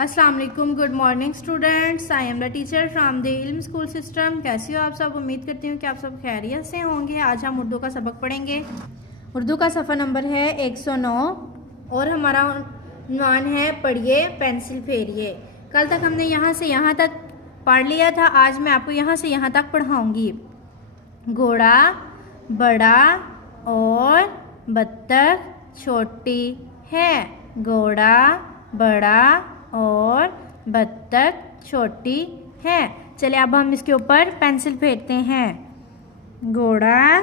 अस्सलाम वालेकुम, good morning students. I am the teacher from the इल्म स्कूल सिस्टम। कैसे हो आप सब? उम्मीद करती हूँ कि आप सब खैरियत से होंगे। आज हम उर्दू का सबक पढ़ेंगे। उर्दू का सफ़ा नंबर है 109 और हमारा उन्वान है पढ़िए पेंसिल फेरिए। कल तक हमने यहाँ से यहाँ तक पढ़ लिया था। आज मैं आपको यहाँ से यहाँ तक पढ़ाऊँगी। घोड़ा बड़ा और बत्तख छोटी है। घोड़ा बड़ा और बत्तख छोटी है। चलिए अब हम इसके ऊपर पेंसिल फेरते हैं। घोड़ा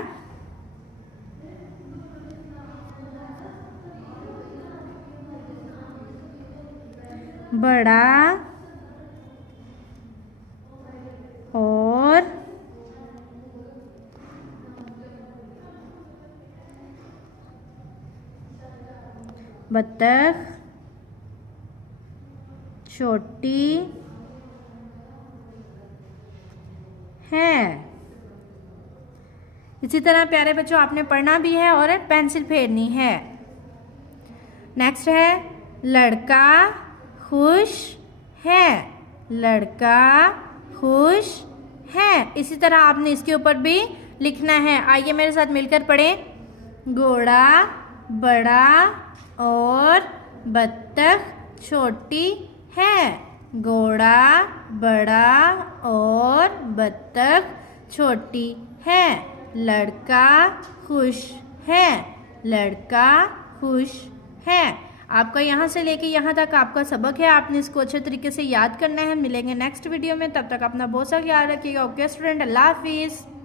बड़ा और बत्तख छोटी है। इसी तरह प्यारे बच्चों आपने पढ़ना भी है और पेंसिल फेरनी है। नेक्स्ट है लड़का खुश है। लड़का खुश है। इसी तरह आपने इसके ऊपर भी लिखना है। आइए मेरे साथ मिलकर पढ़ें। घोड़ा बड़ा और बत्तख छोटी है। घोड़ा बड़ा और बत्तख छोटी है। लड़का खुश है। लड़का खुश है। आपका यहाँ से लेके यहाँ तक आपका सबक है। आपने इसको अच्छे तरीके से याद करना है। मिलेंगे नेक्स्ट वीडियो में। तब तक अपना बहुत सा ख्याल रखिएगा। ओके स्टूडेंट, अल्लाह हाफिज़।